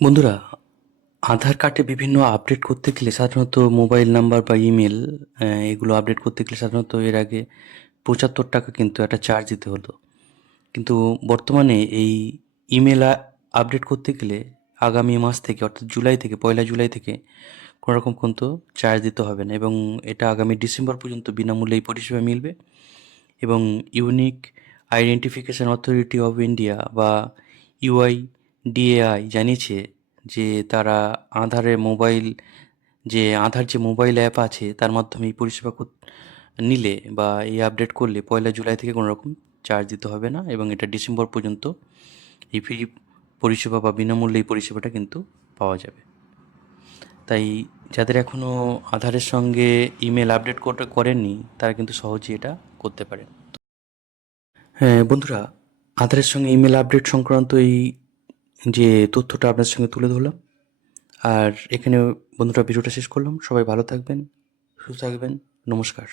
বন্ধুরা, আধার কার্ডে বিভিন্ন আপডেট করতে গেলে সাধারণত মোবাইল নাম্বার বা ইমেল এগুলো আপডেট করতে গেলে সাধারণত এর আগে ৭৫ টাকা কিন্তু একটা চার্জ দিতে হতো। কিন্তু বর্তমানে এই ইমেল আপডেট করতে গেলে আগামী মাস থেকে অর্থাৎ জুলাই থেকে ১লা জুলাই থেকে কোনো রকম কিন্তু চার্জ দিতে হবে না এবং এটা আগামী ডিসেম্বর পর্যন্ত বিনামূল্যে এই পরিষেবা মিলবে। এবং unique identification authority of India বা ইউআইডিএআই জানিয়েছে যে তারা আধার যে মোবাইল অ্যাপ আছে তার মাধ্যমে এই পরিষেবা নিলে বা এই আপডেট করলে ১লা জুলাই থেকে কোনো রকম চার্জ দিতে হবে না এবং এটা ডিসেম্বর পর্যন্ত এই ফ্রি পরিষেবা বা বিনামূল্যে এই পরিষেবাটা কিন্তু পাওয়া যাবে। তাই যাদের এখনও আধারের সঙ্গে ইমেল আপডেট করেননি তারা কিন্তু সহজেই এটা করতে পারেন। হ্যাঁ বন্ধুরা, আধারের সঙ্গে ইমেল আপডেট সংক্রান্ত এই যে তথ্যটা আপনার সঙ্গে তুলে ধরলাম। আর এখানে বন্ধুরা ভিডিওটা শেষ করলাম। সবাই ভালো থাকবেন, সুস্থ থাকবেন। নমস্কার।